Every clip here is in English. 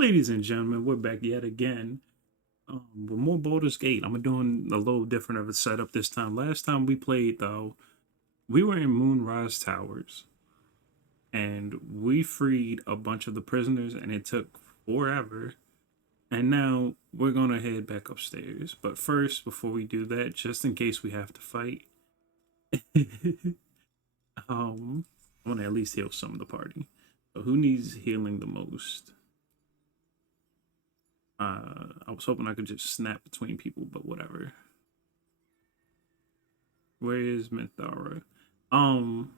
Ladies and gentlemen, we're back yet again with more Baldur's Gate. I'm doing a little different of a setup this time. Last time we played, though, we were in Moonrise Towers and we freed a bunch of the prisoners, and it took forever. And now we're gonna head back upstairs. But first, before we do that, just in case we have to fight, I want to at least heal some of the party. So who needs healing the most? I was hoping I could just snap between people, but whatever. Where is Minthara? Um,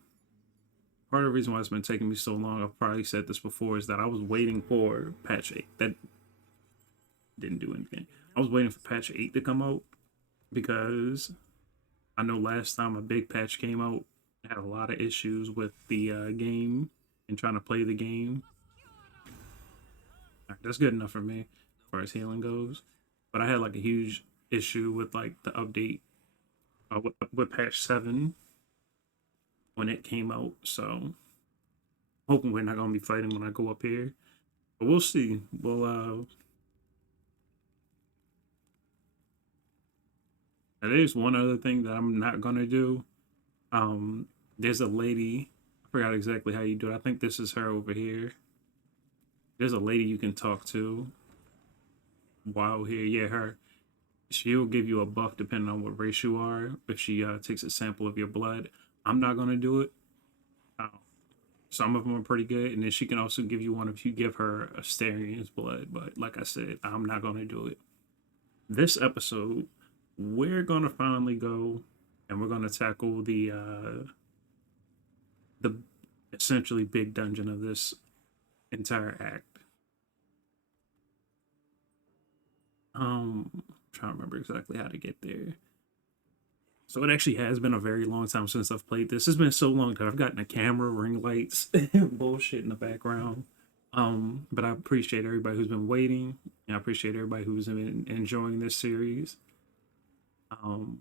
Part of the reason why it's been taking me so long, I've probably said this before, is that I was waiting for patch 8. That didn't do anything. I was waiting for patch 8 to come out because I know last time a big patch came out, I had a lot of issues with the game and trying to play the game. All right, that's good enough for me as far as healing goes. But I had like a huge issue with like the update with patch 7 when it came out. So hoping we're not gonna be fighting when I go up here, but we'll see. There's one other thing that I'm not gonna do. Um, there's a lady. I forgot exactly how you do it. I think this is her over here. There's a lady you can talk to while here. Yeah, her. She'll give you a buff depending on what race you are. If she takes a sample of your blood, I'm not gonna do it. Uh, some of them are pretty good, and then she can also give you one if you give her a Asterian's blood. But like I said, I'm not gonna do it. This episode, we're gonna finally go and we're gonna tackle the essentially big dungeon of this entire act. I'm trying to remember exactly how to get there. So it actually has been a very long time since I've played this. It's been so long that I've gotten a camera, ring lights, bullshit in the background. But I appreciate everybody who's been waiting, and I appreciate everybody who's been enjoying this series. Um,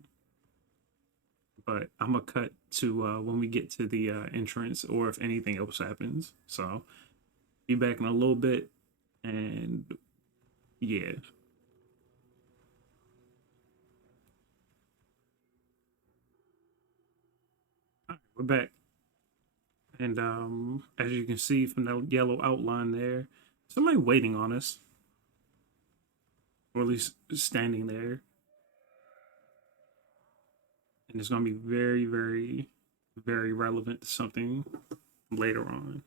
but I'm gonna cut to when we get to the entrance, or if anything else happens. So be back in a little bit, and yeah, all right, we're back. And as you can see from the yellow outline there, somebody waiting on us, or at least standing there, and it's gonna be very, very, very relevant to something later on.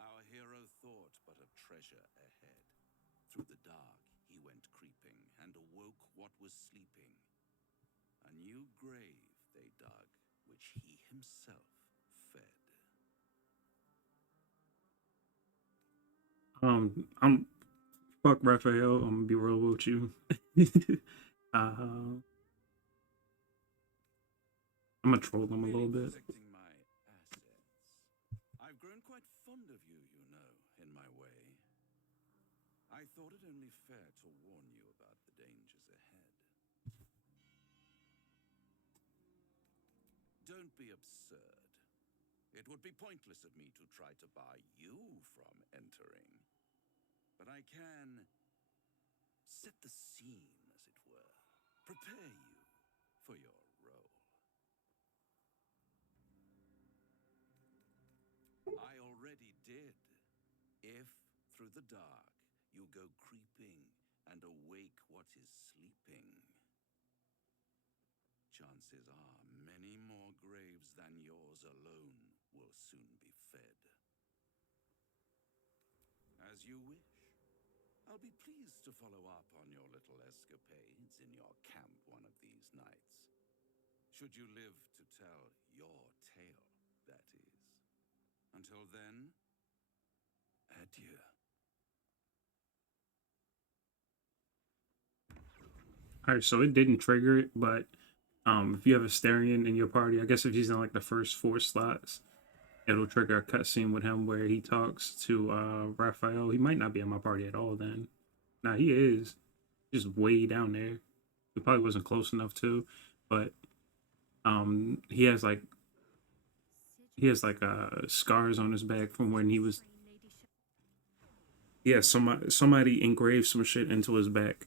Our hero thought but of treasure ahead. Through the dark he went creeping, and awoke what was sleeping. A new grave they dug, which he himself fed. I'm fuck Raphael. I'm gonna be real with you. I'm gonna troll him a little Really bit. protecting my assets. I've grown quite fond of you, you know, in my way. I thought it only fair to warn you about the dangers ahead. Don't be absurd. It would be pointless of me to try to bar you from entering. But I can set the scene, as it were. Prepare you for your role. I already did. If, through the dark, you go creeping and awake what is sleeping, chances are many more graves than yours alone will soon be fed. As you wish. I'll be pleased to follow up on your little escapades in your camp one of these nights. Should you live to tell your tale, that is. Until then, adieu. All right, so it didn't trigger it, but if you have a Asterian in your party, I guess if he's in like the first 4 slots, it'll trigger a cutscene with him where he talks to Raphael. He might not be in my party at all then. Now he is just way down there. He probably wasn't close enough to, but he has like He has like scars on his back from when he was. Yeah, somebody engraved some shit into his back,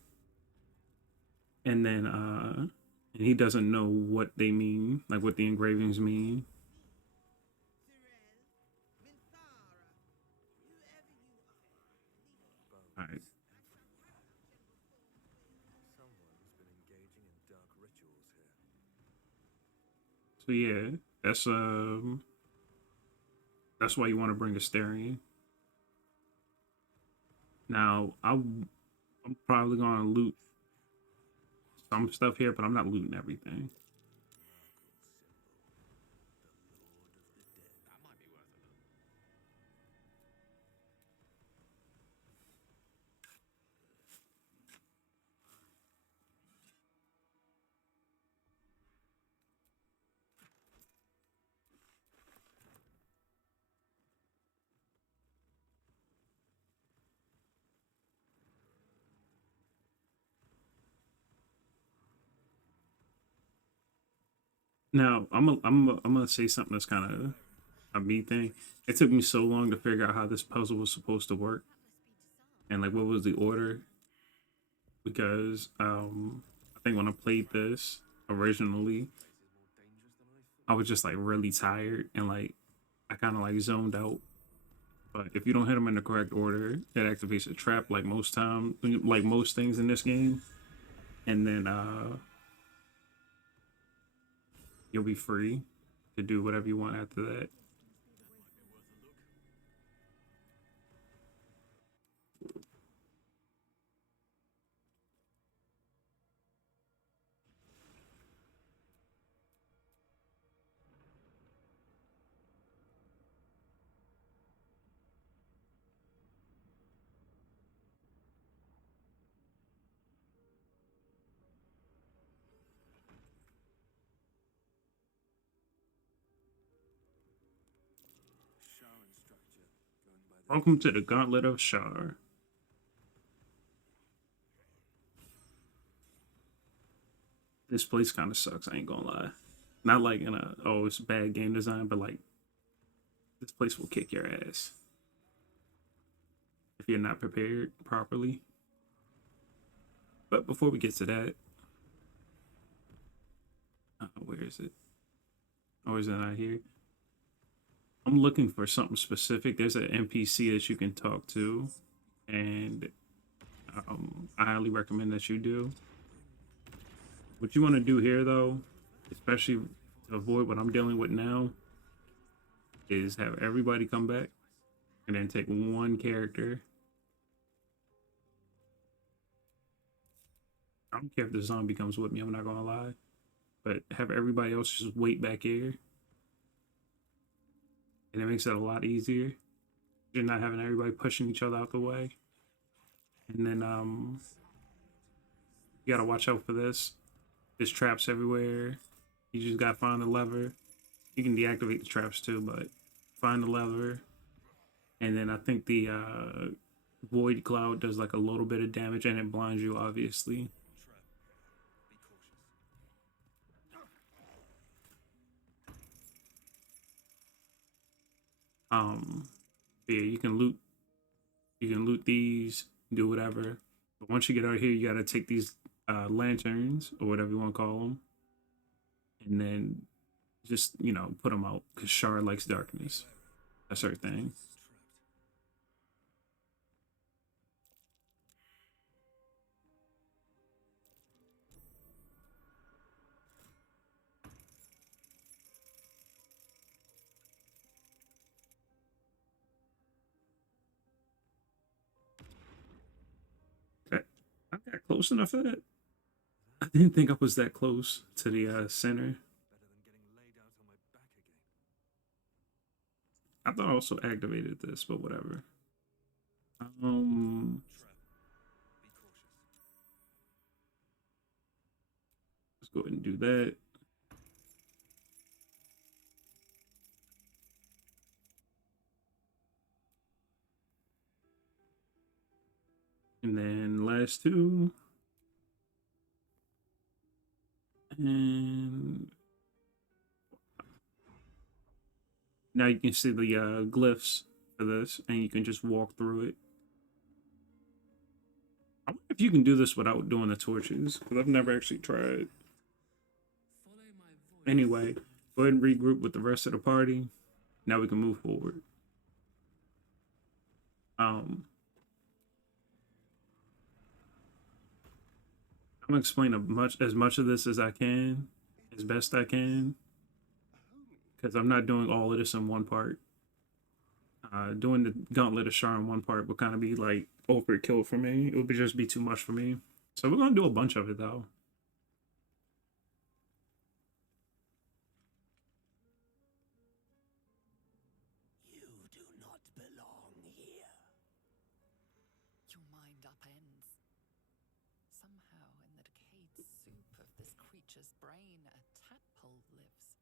and then and he doesn't know what they mean, like what the engravings mean. All right. Someone's been engaging in dark rituals here. So yeah, that's why you want to bring a Starion. Now I'm probably gonna loot some stuff here, but I'm not looting everything. That might be worth a look. Now I'm gonna say something that's kind of a me thing. It took me so long to figure out how this puzzle was supposed to work and like what was the order because I think when I played this originally, I was just like really tired and like I kind of like zoned out. But if you don't hit them in the correct order, it activates a trap like most time, like most things in this game, and then you'll be free to do whatever you want after that. Shar structure going by the Welcome to the Gauntlet of Shar. This place kind of sucks. I ain't gonna lie. Not like in a oh it's bad game design, but like this place will kick your ass if you're not prepared properly. But before we get to that, where is it? Or is it not here? I'm looking for something specific. There's an NPC that you can talk to, and I highly recommend that you do. What you want to do here, though, especially to avoid what I'm dealing with now, is have everybody come back and then take one character. I don't care if the zombie comes with me, I'm not gonna lie, but have everybody else just wait back here, and it makes it a lot easier. You're not having everybody pushing each other out the way, and then you gotta watch out for this. There's traps everywhere. You just gotta find the lever. You can deactivate the traps too, but find the lever, and then I think the void cloud does like a little bit of damage, and it blinds you, obviously. Um, yeah, you can loot these, do whatever. But once you get out of here, you gotta take these lanterns or whatever you want to call them, and then just put them out because Shard likes darkness. That's her thing. Okay. I got close enough for that. I didn't think I was that close to the center. Better than getting laid out on my back again. I thought I also activated this, but whatever. Um, Be cautious. let's go ahead and do that. And then last two. And Now you can see the glyphs for this, and you can just walk through it. I wonder if you can do this without doing the torches, because I've never actually tried. Anyway, go ahead and regroup with the rest of the party. Now we can move forward. Um, I'm gonna explain as much of this as I can, as best I can, because I'm not doing all of this in one part. Doing the Gauntlet of Shar in one part would kind of be like overkill for me. It would just be too much for me. So we're gonna do a bunch of it though. You do not belong here. Your mind upends. Somehow, in the decayed soup of this creature's brain, a tadpole lives.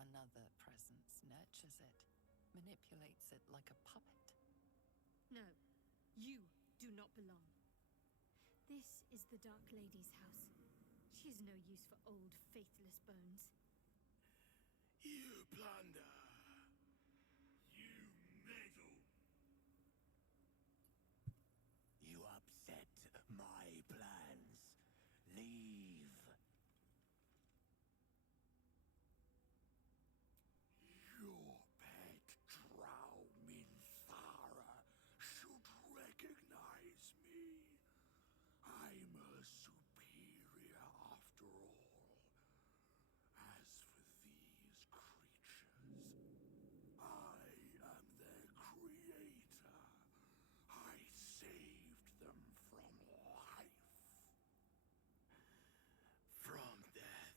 Another presence nurtures it, manipulates it like a puppet. No, you do not belong. This is the Dark Lady's house. She is no use for old, faithless bones. You plunder. You meddle. You upset my plans. Leave. Your pet drow Minthara should recognize me. I'm a superior after all. As for these creatures, I am their creator. I saved them from life. From death.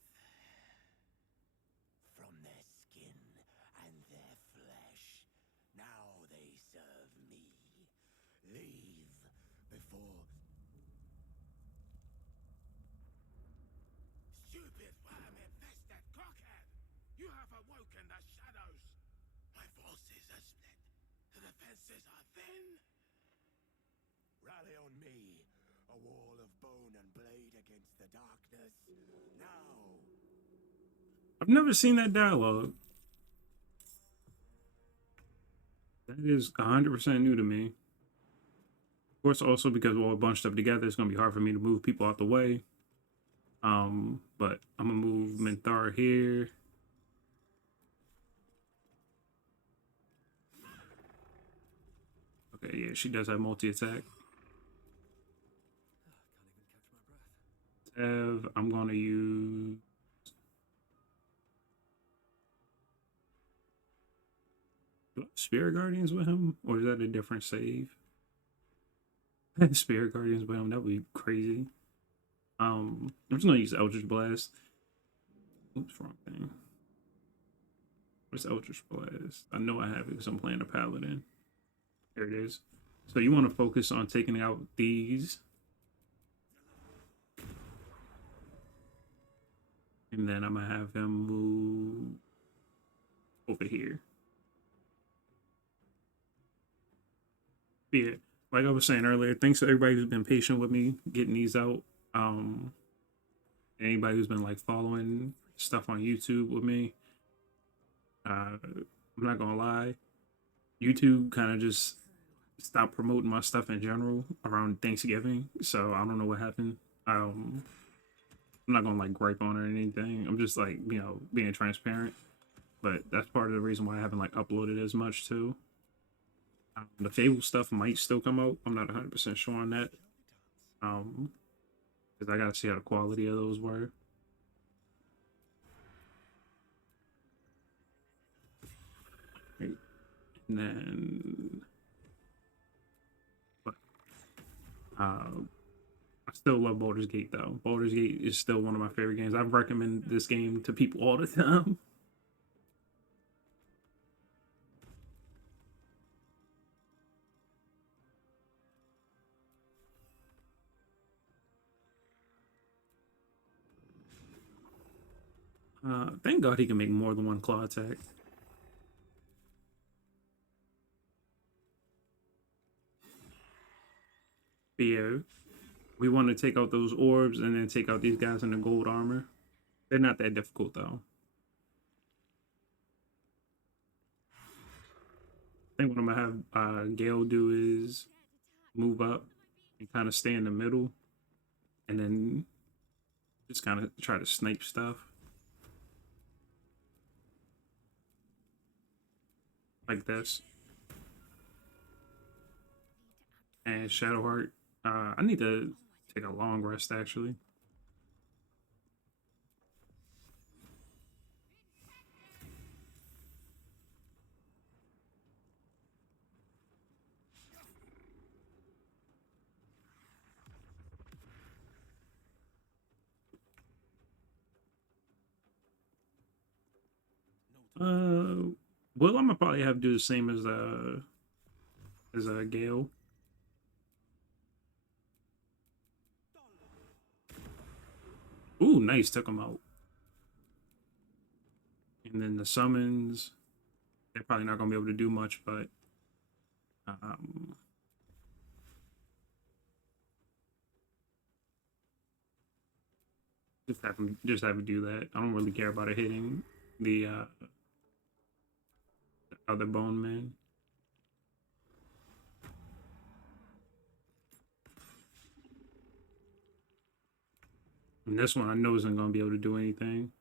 From their skin and their flesh. Now they serve me. Leave before... Stupid worm-infested cockhead! You have awoken the shadows! My forces are split. The defenses are thin. Rally on me. A wall of bone and blade against the darkness. Now! I've never seen that dialogue. That is 100% new to me. Of course, also because we're all bunched up together, it's gonna be hard for me to move people out the way. But I'm gonna move Minthara here. Okay, yeah, she does have multi-attack. I'm gonna use... Do I have Spirit Guardians with him? Or is that a different save? Spirit Guardians with him, that would be crazy. I'm just gonna use Eldritch Blast. Oops, wrong thing. What's Eldritch Blast? I know I have it because I'm playing a Paladin. There it is. So you want to focus on taking out these. And then I'm going to have him move over here. But yeah, like I was saying earlier, thanks to everybody who's been patient with me getting these out. Anybody who's been like following stuff on YouTube with me. I'm not gonna lie, YouTube kind of just stopped promoting my stuff in general around Thanksgiving, so I don't know what happened. I'm not gonna like gripe on it or anything. I'm just like, you know, being transparent. But that's part of the reason why I haven't like uploaded as much too. The Fable stuff might still come out. I'm not 100% sure on that. Because I gotta see how the quality of those were. And then, but I still love Baldur's Gate though. Baldur's Gate is still one of my favorite games. I've recommended this game to people all the time. Thank God he can make more than one claw attack. But yeah, we want to take out those orbs and then take out these guys in the gold armor. They're not that difficult though. I think what I'm gonna have Gale do is move up and kind of stay in the middle, and then just kind of try to snipe stuff like this. And Shadowheart, I need to take a long rest actually. Well, I'm gonna probably have to do the same as Gale. Ooh, nice, took him out. And then the summons, they're probably not gonna be able to do much, but um, just have him do that. I don't really care about it hitting the other bone man. And this one I know isn't gonna be able to do anything.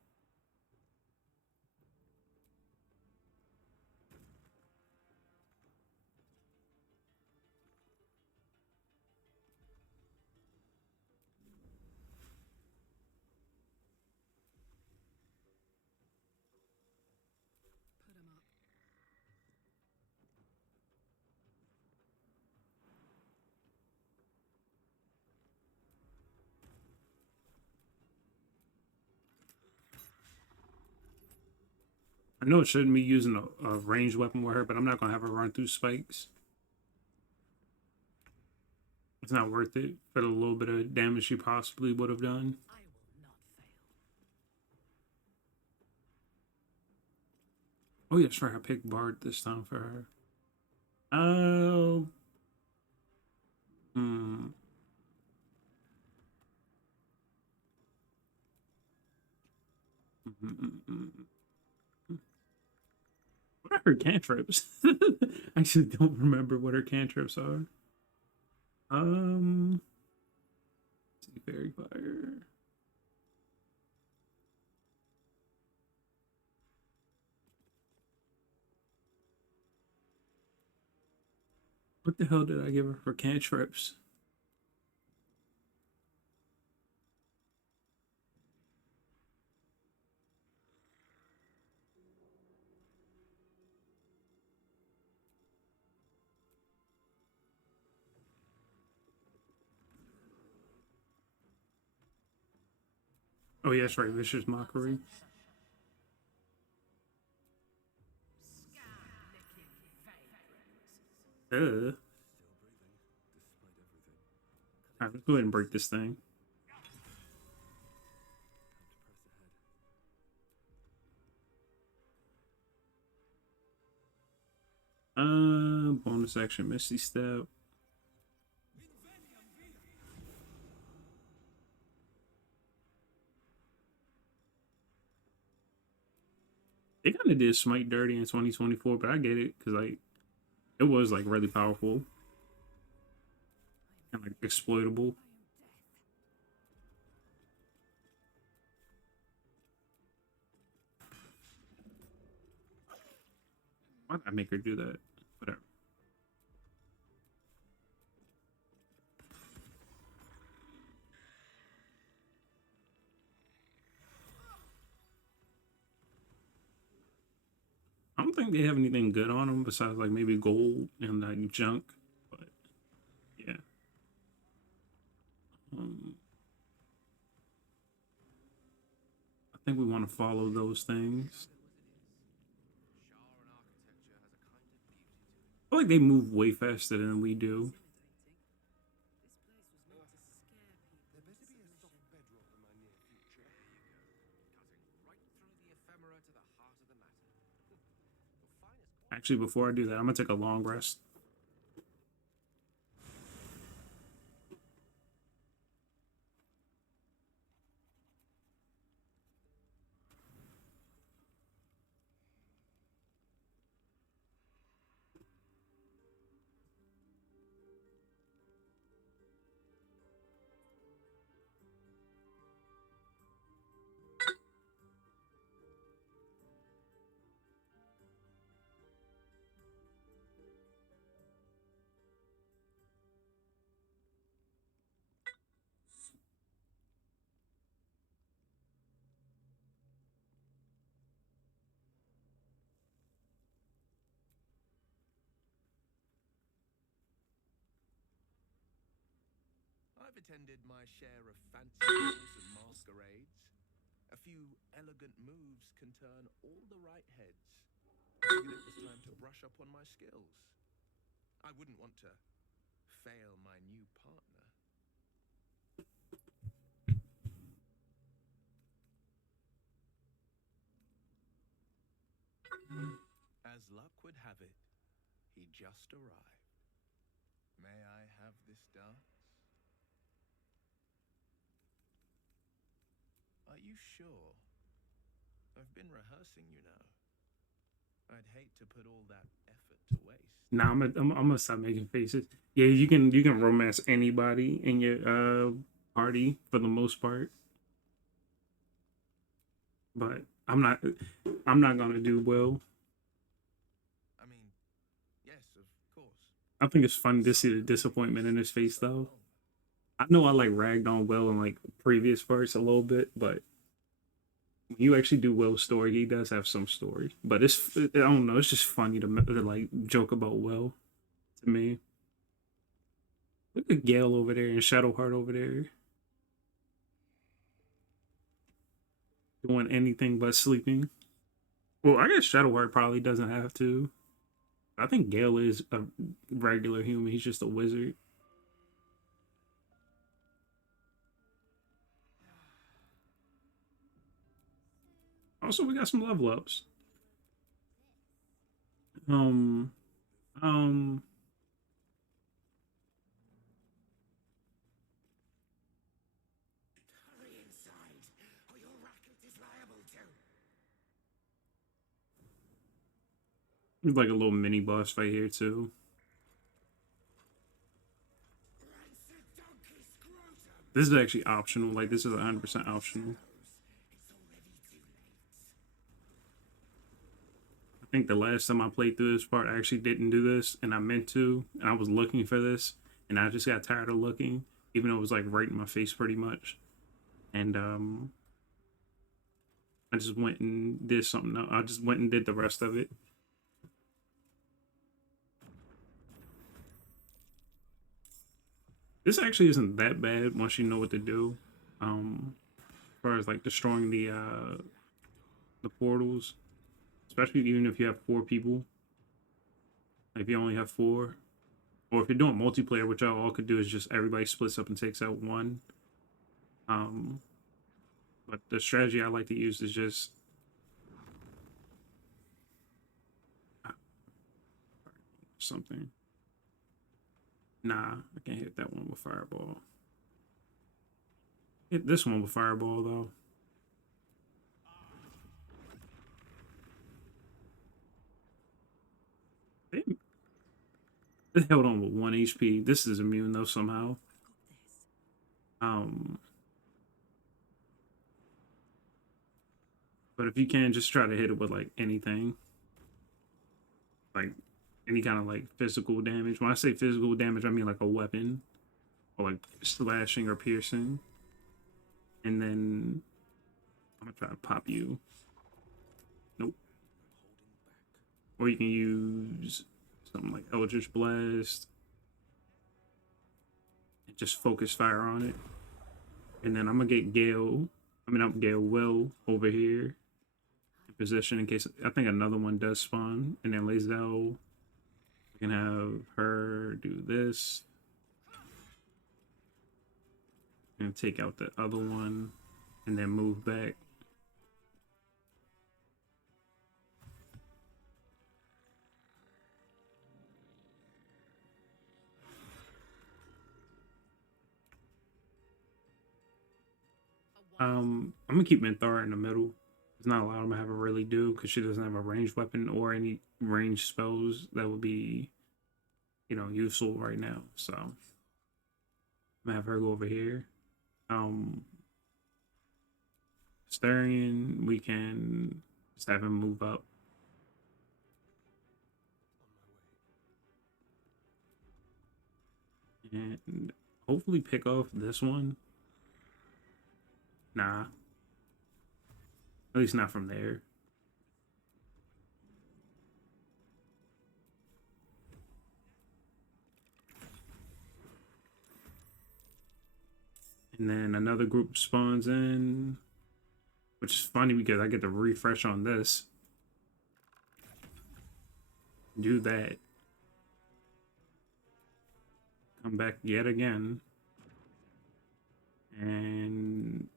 Put him up. I know it shouldn't be using a ranged weapon with her, but I'm not gonna have her run through spikes. It's not worth it for the little bit of damage she possibly would have done. I will not fail. Oh yeah, sure. I picked Bard this time for her. Oh, hmm. What are her cantrips? I actually don't remember what her cantrips are. Um, let's see, fairy fire. What the hell did I give her for cantrips? Oh yeah, that's right. Vicious mockery. Uh. All right, let's go ahead and break this thing. Bonus action, Misty Step. They kind of did Smite dirty in 2024, but I get it because like it was like really powerful and like exploitable. Why did I make her do that? Whatever. I don't think they have anything good on them besides like maybe gold and like junk. But yeah, um, I think we want to follow those things. I feel like they move way faster than we do. There better be a soft bedrock in my near future. Cutting right through the ephemera to the heart of the matter. Your finest Actually, before I do that, I'm gonna take a long rest. I've attended my share of fancy balls and masquerades. A few elegant moves can turn all the right heads. Figured it was time to brush up on my skills. I wouldn't want to fail my new partner. As luck would have it, he just arrived. May I have this dance? Are you sure? I've been rehearsing, you know. I'd hate to put all that effort to waste. Nah, I'm gonna stop making faces. Yeah, you can romance anybody in your party for the most part, but I'm not gonna do well. I mean, yes, of course. I think it's funny to see the disappointment in his face though. I know I like ragged on Will in like previous parts a little bit, but when you actually do Will's story, he does have some story. But I don't know, it's just funny to like joke about Will to me. Look at Gale over there and Shadowheart over there doing anything but sleeping. Well, I guess Shadowheart probably doesn't have to. I think Gale is a regular human. He's just a wizard. Also, we got some level ups. Um, um, Hurry inside, or your racket is liable to. there's like a little mini boss fight here too. Rancid donkey scrotum! This is actually optional. Like this is 100% optional. It's already too late. I think the last time I played through this part, I actually didn't do this, and I meant to, and I was looking for this, and I just got tired of looking, even though it was like right in my face pretty much. And I just went and did something else. I just went and did the rest of it. This actually isn't that bad once you know what to do. As far as like destroying the portals, especially even if you have 4 people. Like if you only have 4, or if you're doing multiplayer, which y'all all could do is just everybody splits up and takes out one. Um, but the strategy I like to use is just something. Nah, I can't hit that one with fireball. Hit this one with fireball though. They held on with 1 HP. This is immune though somehow. Um, but if you can, just try to hit it with like anything, like any kind of like physical damage. When I say physical damage, I mean like a weapon or like slashing or piercing. And then I'm gonna try to pop you. Nope. Or you can use something like Eldritch Blast and just focus fire on it. And then I'm gonna get Gale. I'm Gale Will over here in position in case I think another one does spawn. And then Lae'zel, I can have her do this and take out the other one, and then move back. I'm gonna keep Minthara in the middle. There's not a lot I'm gonna have her really do because she doesn't have a ranged weapon or any ranged spells that would be, useful right now. So I'm gonna have her go over here. Starion, we can just have him move up. And hopefully pick off this one. Nah. At least not from there. And then another group spawns in, which is funny because I get to refresh on this. Do that. Come back yet again. And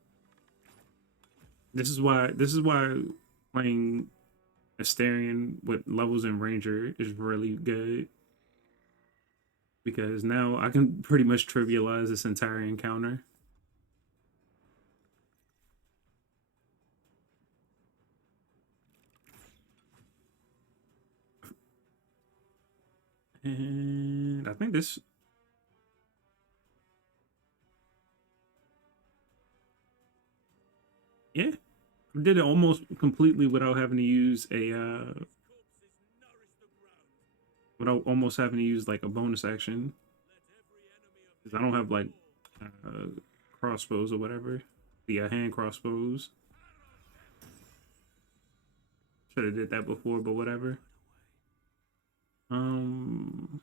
this is why playing Asterion with levels in Ranger is really good. Because now I can pretty much trivialize this entire encounter. And I think this, yeah, I did it almost completely without having to use a, without almost having to use like a bonus action. Because I don't have like uh, crossbows or whatever. The hand crossbows. Should have did that before, but whatever. Um,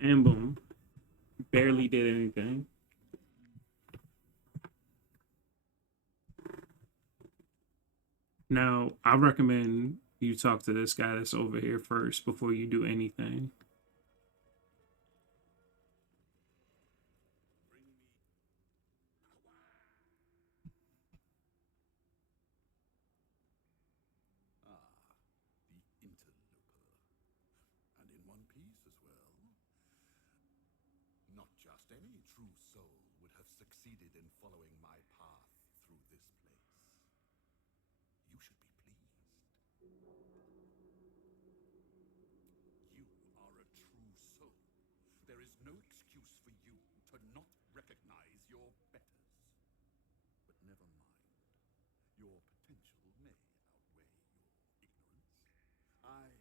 and boom, barely did anything. Now, I recommend you talk to this guy that's over here first before you do anything. Ah, the interloper. And in one piece as well. Not just any true soul would have succeeded in following my path through this place. You should be pleased. You are a true soul. There is no excuse for you to not recognize your betters. But never mind. Your potential may outweigh your ignorance. I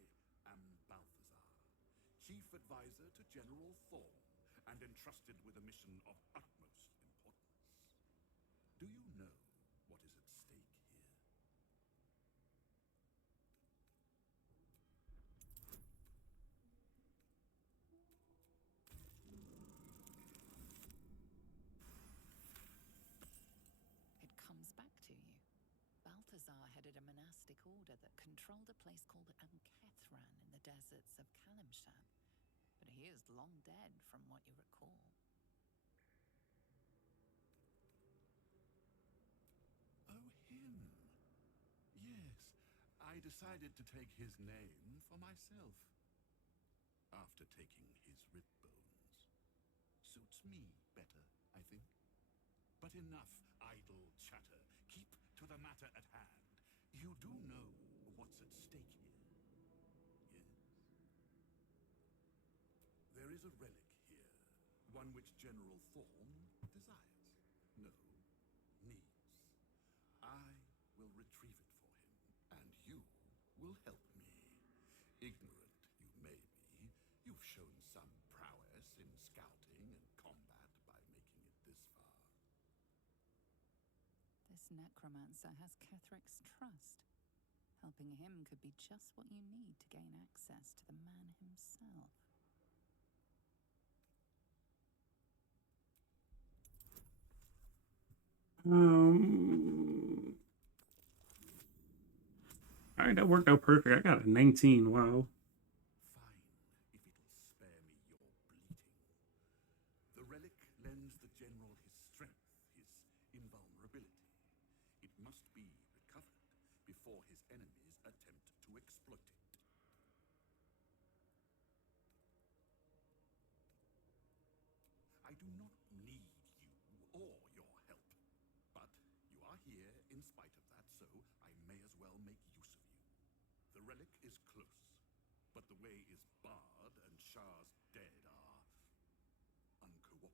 am Balthazar, Chief Advisor to General Thorn, and entrusted with a mission of utmost importance. Do you know what is at stake here? It comes back to you. Balthazar headed a monastic order that controlled a place called Ankethran in the deserts of Kalimshan. But he is long dead, from what you recall. Oh, him. Yes, I decided to take his name for myself. After taking his rib bones. Suits me better, I think. But enough idle chatter. Keep to the matter at hand. You do know what's at stake here. Yes? There is a relic here. One which General Thorn desires. No, needs. I will retrieve it for him, and you will help me. Ignorant you may be, you've shown some prowess in scouting and combat by making it this far. This necromancer has Ketherick's trust. Helping him could be just what you need to gain access to the man himself. All right, that worked out perfect. I got a 19. Wow. Fine, if it'll spare me your bleating. The relic lends the general his strength, his invulnerability. It must be recovered before his enemies attempt to exploit it. I do not need you or your help. But you are here in spite of that, so I may as well make use of you. The relic is close, but the way is barred and Shar's dead are uncooperative.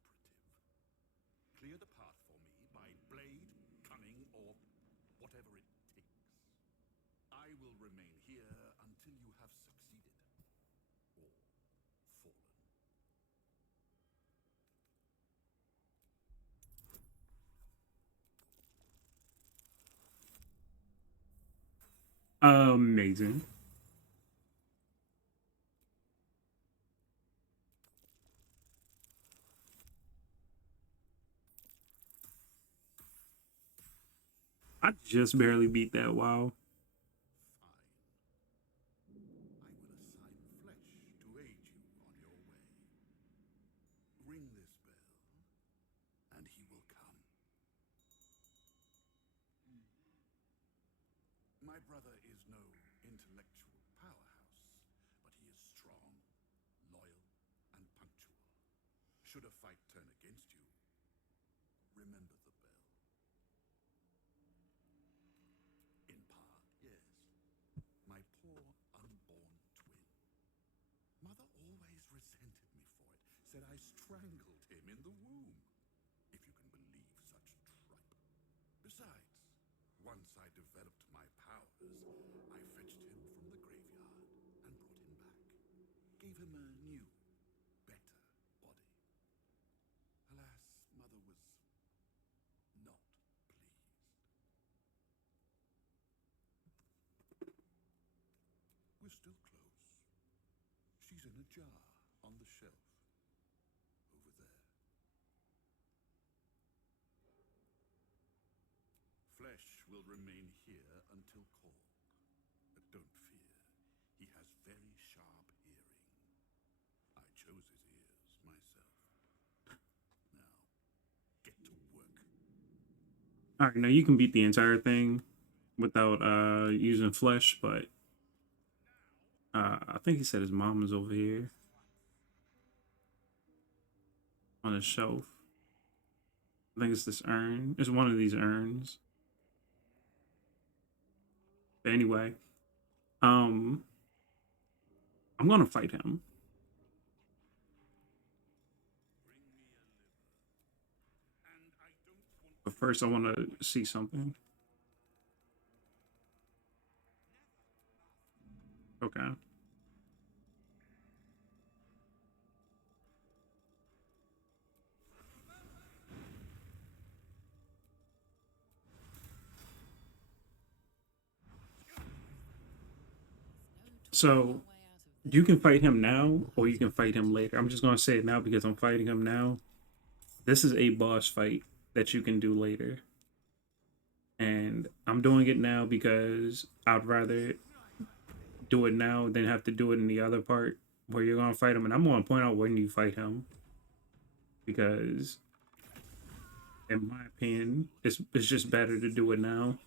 Clear the path for me by blade, cunning, or whatever it takes. I will remain here until you have succeeded. Or fallen. Amazing. I just barely beat that. Wow. Fine. I will assign Flesh to aid you on your way. Ring this bell, and he will come. My brother is no intellectual powerhouse, but he is strong, loyal, and punctual. Should a fight turn against you, remember the bell. In part, yes. My poor unborn twin. Mother always resented me for it, said I strangled him in the womb. If you can believe such tripe. Besides, once I developed my powers, I fetched him from the graveyard and brought him back. Gave him a new, better body. Alas, Mother was not pleased. We're still close. She's in a jar on the shelf over there. Flesh will remain here until called. But don't fear. He has very sharp hearing. I chose his ears myself. Now, get to work. All right, now you can beat the entire thing without using flesh, but I think he said his mom is over here on the shelf. I think it's this urn. It's one of these urns. But anyway, um, I'm gonna fight him. But first, I want to see something. Okay. So you can fight him now, or you can fight him later. I'm just gonna say it now because I'm fighting him now. This is a boss fight that you can do later, and I'm doing it now because I'd rather do it now than have to do it in the other part where you're gonna fight him. And I'm gonna point out when you fight him because, in my opinion, it's just better to do it now.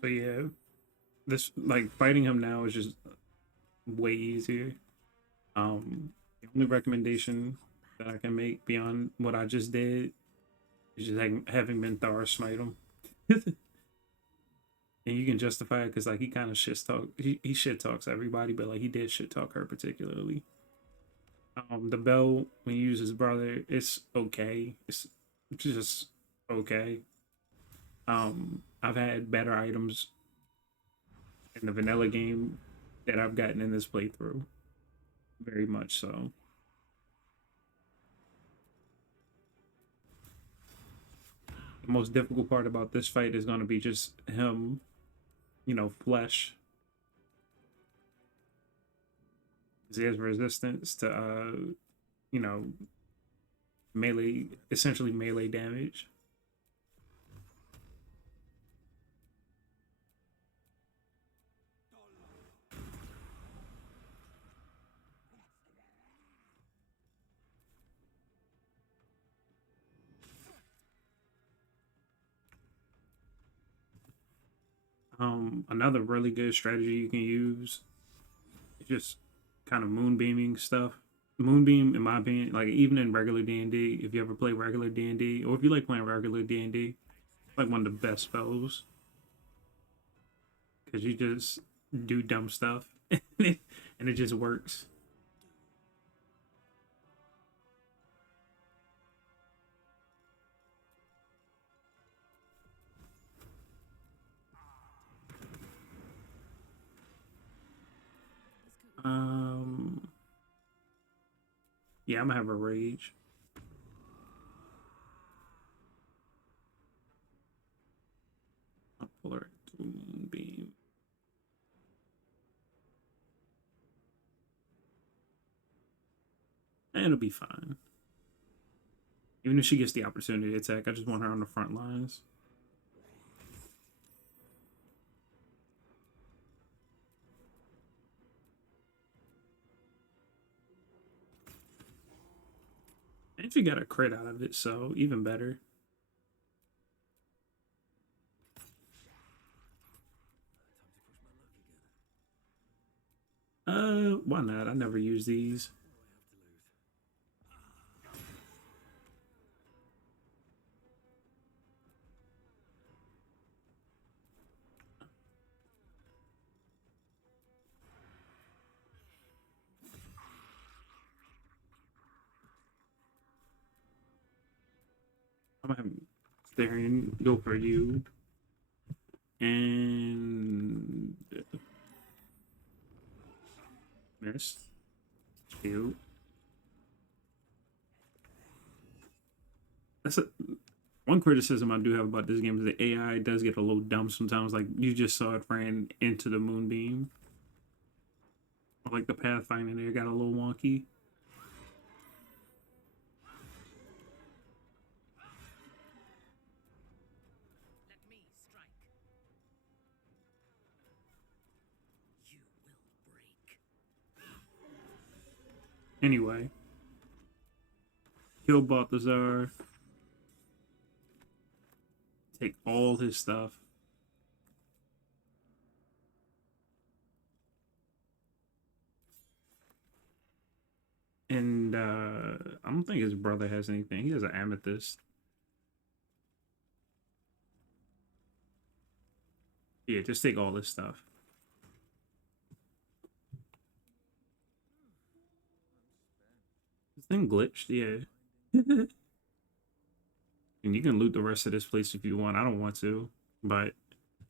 So yeah, this like fighting him now is just way easier. The only recommendation that I can make beyond what I just did is just having Minthara smite him. And you can justify it because like he kind of shit talk he shit talks everybody, but like he did shit talk her particularly. The bell when you use his brother, it's okay. It's just okay. I've had better items in the vanilla game that I've gotten in this playthrough. Very much so. The most difficult part about this fight is gonna be just him, flesh. He has resistance to you know, melee, essentially melee damage. Another really good strategy you can use is just kind of moonbeaming stuff. Moonbeam, in my opinion, like even in regular D&D, if you ever play regular D&D, or if you like playing regular D&D, like one of the best spells because you just do dumb stuff and it just works. Yeah, I'm gonna have a rage. I'll pull her to Moonbeam. And it'll be fine. Even if she gets the opportunity to attack, I just want her on the front lines. And she got a crit out of it, so even better. Why not? I never use these. I'm gonna have Therian go for you. And miss. Cute. That's one criticism I do have about this game is the AI does get a little dumb sometimes. Like you just saw it ran into the moonbeam. Or like the pathfinder there got a little wonky. Let me strike. You will break. Anyway, kill Balthazar. Take all his stuff. And I don't think his brother has anything. He has an amethyst. Yeah, just take all this stuff. This thing glitched, yeah. And you can loot the rest of this place if you want. I don't want to, but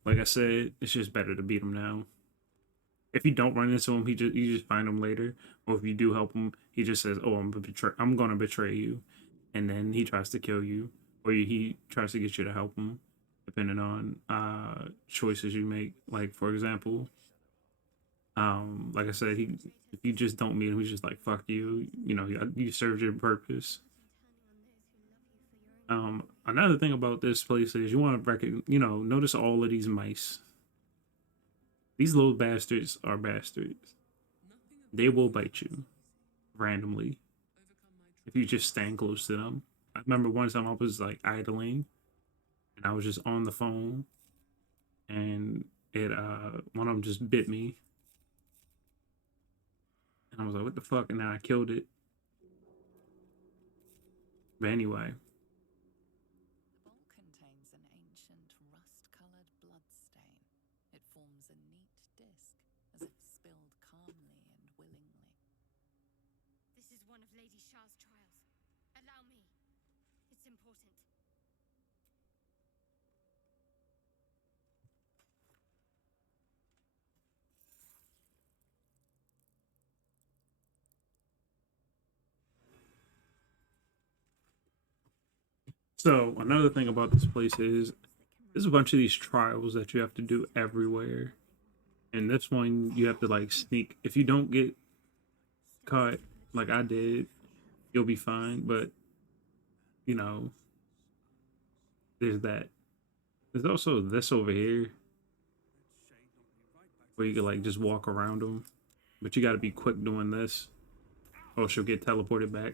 like I said, it's just better to beat him now. If you don't run into him, you just find him later. Or if you do help him, he just says, "Oh, I'm gonna betray you," and then he tries to kill you, or he tries to get you to help him, depending on choices you make. Like for example, like I said, he if you just don't meet him, he's just like, "Fuck you," you know, you served your purpose. Another thing about this place is you want to notice all of these mice. These little bastards are bastards. They will bite you randomly if you just stand close to them. I remember one time I was like idling and I was just on the phone and it one of them just bit me and I was like, what the fuck? And then I killed it. But anyway, The bowl contains an ancient rust-colored bloodstain. It forms a neat disc, as if spilled calmly and willingly. This is one of Lady Shar's trials. Allow me. It's important. so another thing about this place is there's a bunch of these trials that you have to do everywhere. And this one you have to like sneak. If you don't get caught like I did, you'll be fine. But you know, there's that. There's also this over here where you can like just walk around them, but you got to be quick doing this, or she'll get teleported back.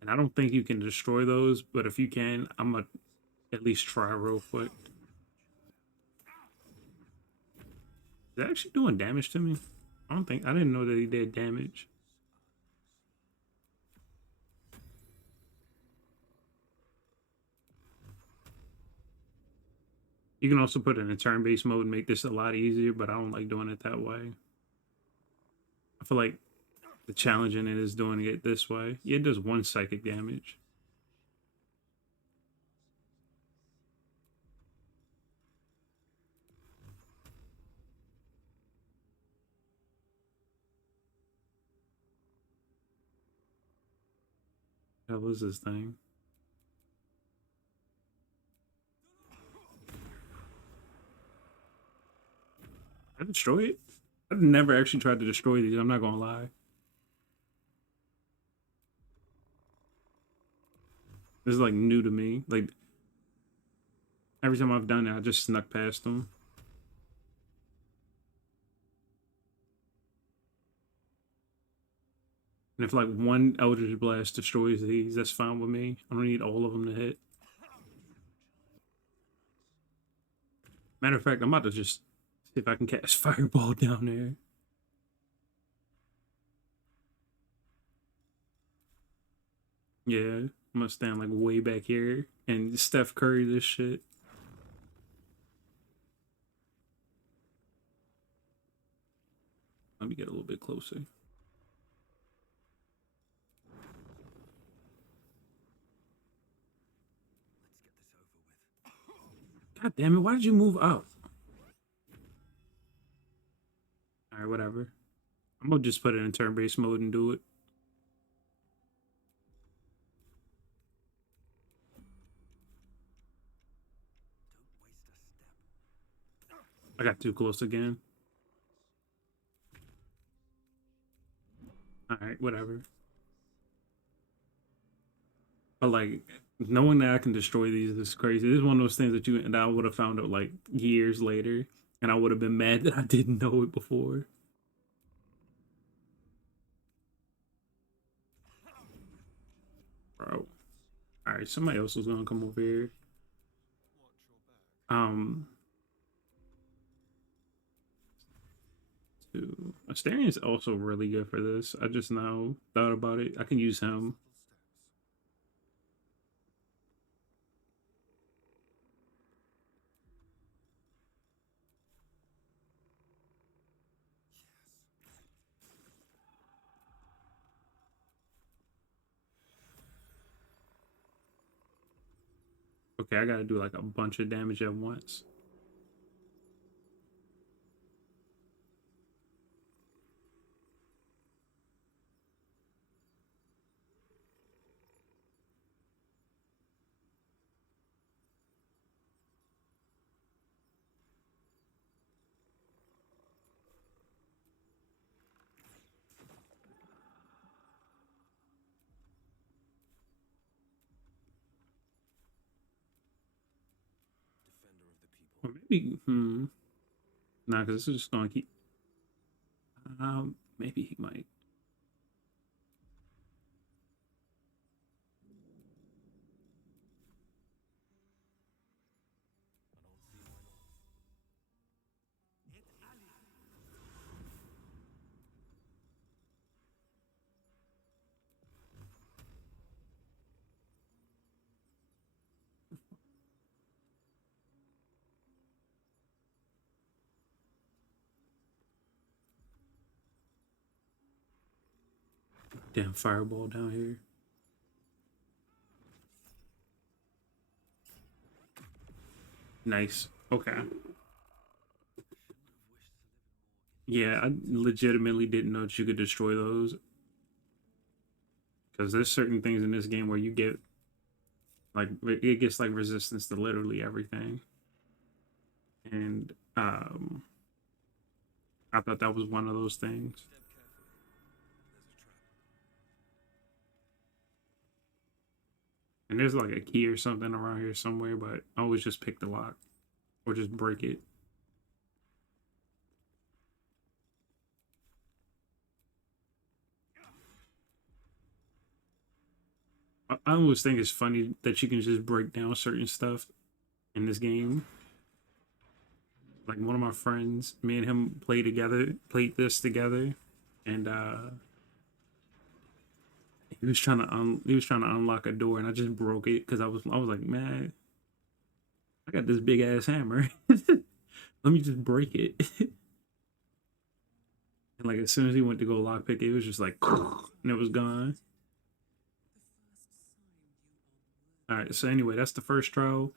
And I don't think you can destroy those, but if you can, I'm gonna at least try real quick. Is that actually doing damage to me? I didn't know that he did damage. You can also put it in turn-based mode and make this a lot easier, but I don't like doing it that way. I feel like the challenge in it is doing it this way. Yeah, it does one psychic damage. What the hell is this thing? I destroy it? I've never actually tried to destroy these, I'm not gonna lie. This is like new to me. Like every time I've done it, I just snuck past them. And if like one Eldritch Blast destroys these, that's fine with me. I don't need all of them to hit. Matter of fact, I'm about to just see if I can cast Fireball down there. Yeah, I'm gonna stand like way back here and Steph Curry this shit. Let me get a little bit closer. God damn it, why did you move up? Alright, whatever. I'm gonna just put it in turn-based mode and do it. I got too close again. Alright, whatever. But like knowing that I can destroy these is crazy. This is one of those things that you and I would have found out like years later, and I would have been mad that I didn't know it before. Bro. Alright, somebody else was gonna come over here. Um Asterion is also really good for this. I just now thought about it. I can use him. Okay, I gotta do like a bunch of damage at once. Or maybe, nah, because this is just gonna keep. Maybe he might. Damn fireball down here. Nice. Okay. Yeah, I legitimately didn't know that you could destroy those. Because there's certain things in this game where you get like it gets like resistance to literally everything. And I thought that was one of those things. And there's like a key or something around here somewhere, but I always just pick the lock or just break it. I always think it's funny that you can just break down certain stuff in this game. Like one of my friends, me and him played this together, and he was trying to unlock a door, and I just broke it because I was like, man, I got this big ass hammer. Let me just break it. And like as soon as he went to go lockpick it, it was just like, and it was gone. All right, so anyway, that's the first trial,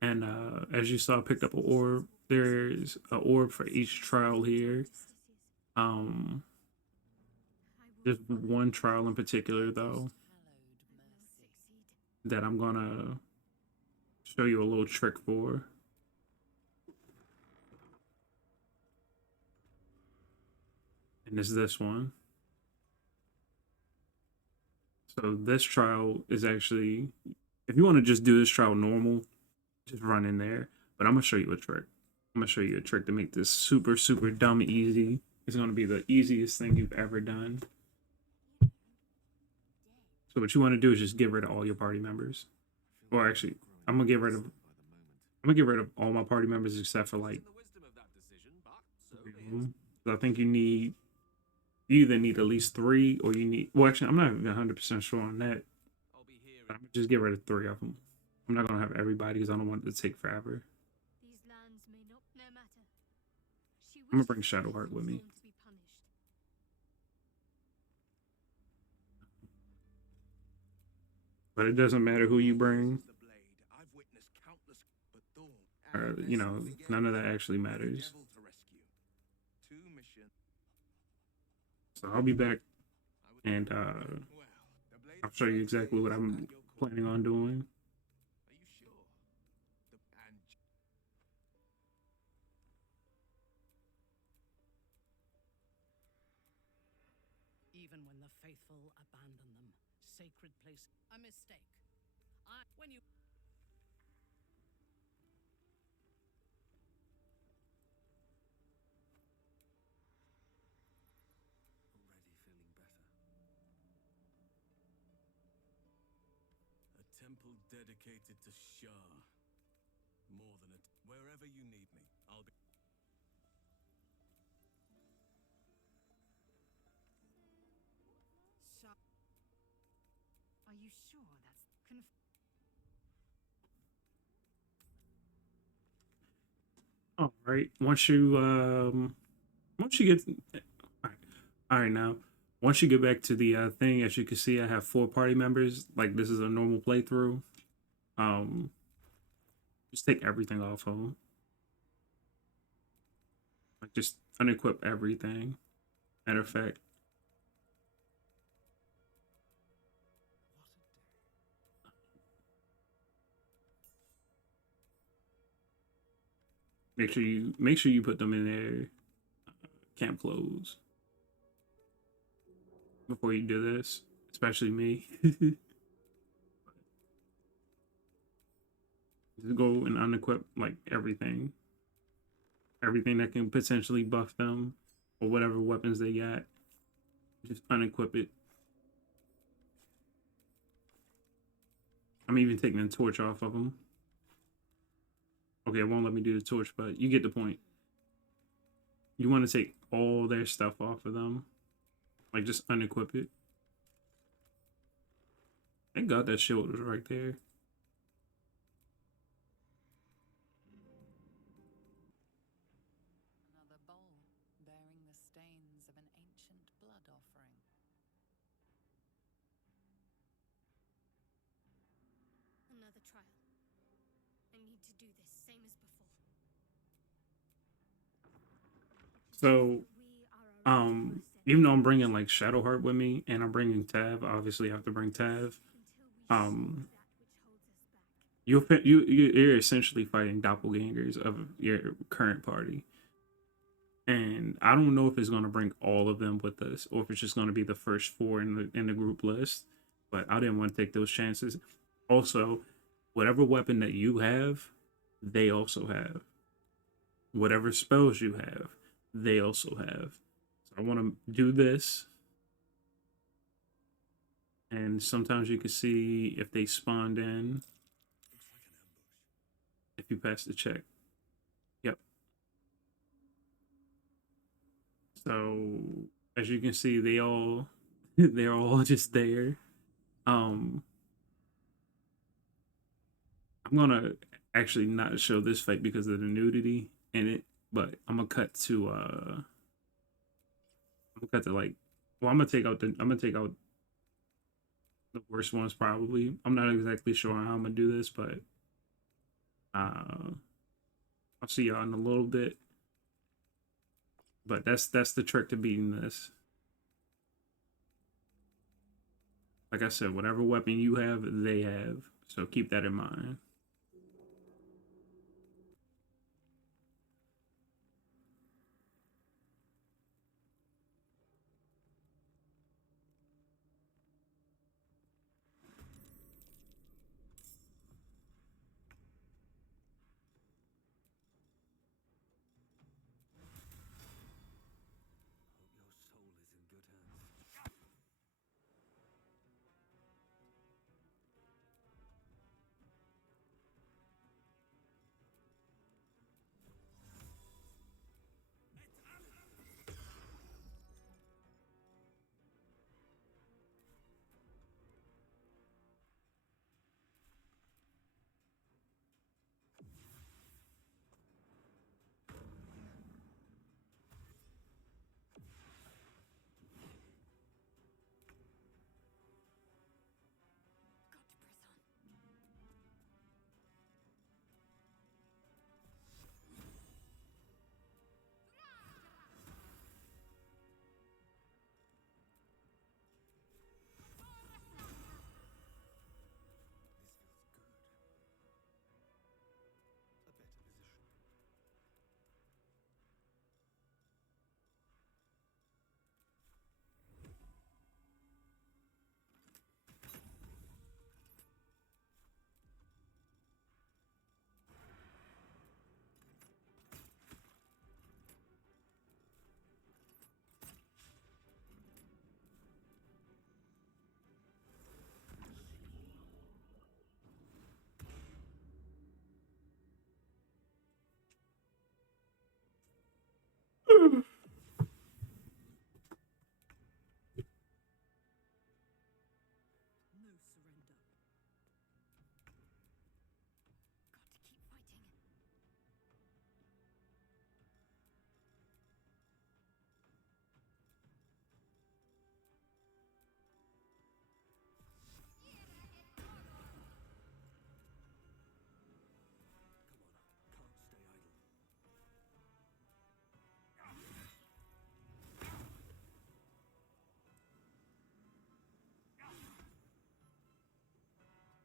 and as you saw, I picked up an orb. There's an orb for each trial here. Um, there's one trial in particular though. that I'm gonna show you a little trick for. And it's this one. So this trial is actually, if you want to just do this trial normal, just run in there. But I'm gonna show you a trick. I'm gonna show you a trick to make this super, super dumb easy. It's gonna be the easiest thing you've ever done. So what you want to do is just get rid of all your party members. Or actually, I'm gonna get rid of all my party members except for like I think you either need at least three or you need well actually I'm not even 100% sure on that. But I'm gonna just get rid of three of them. I'm not gonna have everybody because I don't want it to take forever. These lands may not no matter. She I'm gonna bring wishes Shadowheart with me. to be punished. But it doesn't matter who you bring. Or, you know, none of that actually matters. So I'll be back and I'll show you exactly what I'm planning on doing. Even when the faithful abandon them, sacred place. A mistake. When you. Already feeling better. A temple dedicated to Shar. More than a. Wherever you need me, I'll be. Are you sure that's All right. Once you get all right now. Once you get back to the thing, as you can see, I have four party members. Like this is a normal playthrough. Um, just take everything off of them. Like just unequip everything. Matter of fact, make sure you put them in their camp clothes before you do this. Especially me. Just go and unequip like everything that can potentially buff them or whatever weapons they got. Just unequip it. I'm even taking the torch off of them. Okay, it won't let me do the torch, but you get the point. You want to take all their stuff off of them. Like, just unequip it. Thank God that shield was right there. another bowl bearing the stains of an ancient blood offering? Another trial. I need to do this same as before. So, even though I'm bringing like Shadowheart with me and I'm bringing Tav, obviously I have to bring Tav. Um, you're essentially fighting doppelgangers of your current party. And I don't know if it's going to bring all of them with us or if it's just going to be the first four in the group list. But I didn't want to take those chances. Also, whatever weapon that you have, they also have. Whatever spells you have, they also have. So I want to do this. And sometimes you can see if they spawned in. If you pass the check. Yep. So as you can see, they're all just there. Um I'm gonna actually not show this fight because of the nudity in it, but I'm gonna cut to like well I'm gonna take out the worst ones probably. I'm not exactly sure how I'm gonna do this, but I'll see y'all in a little bit. But that's the trick to beating this. Like I said, whatever weapon you have, they have. So keep that in mind. Hope your soul is in good hands. Got to press on. This feels good. A better position. No surrender. Got to keep fighting. Come on, can't stay idle.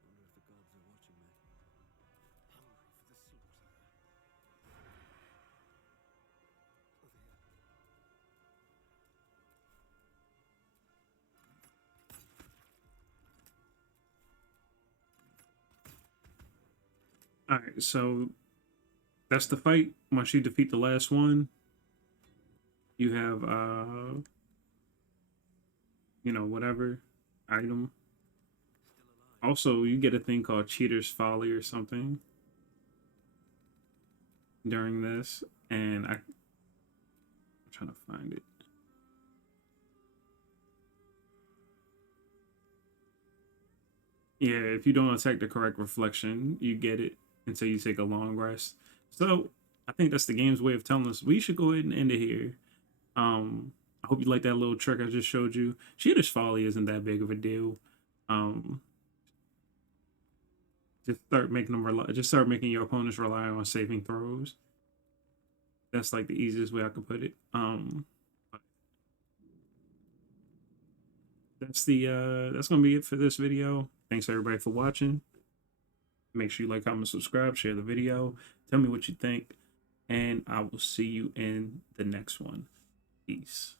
Wonder if the gods are watching me. Hungry for the slaughter. Oh, there. All right, so that's the fight. Once you defeat the last one, you have whatever item. Still alive. Also, you get a thing called Cheater's Folly or something during this, and I'm trying to find it. Yeah, if you don't attack the correct reflection, you get it until you take a long rest. So I think that's the game's way of telling us we should go ahead and end it here. I hope you like that little trick I just showed you. Cheater's Folly isn't that big of a deal. Um, just start making your opponents rely on saving throws. That's like the easiest way I could put it. That's gonna be it for this video. Thanks everybody for watching. Make sure you like, comment, subscribe, share the video. Tell me what you think, and I will see you in the next one. Peace.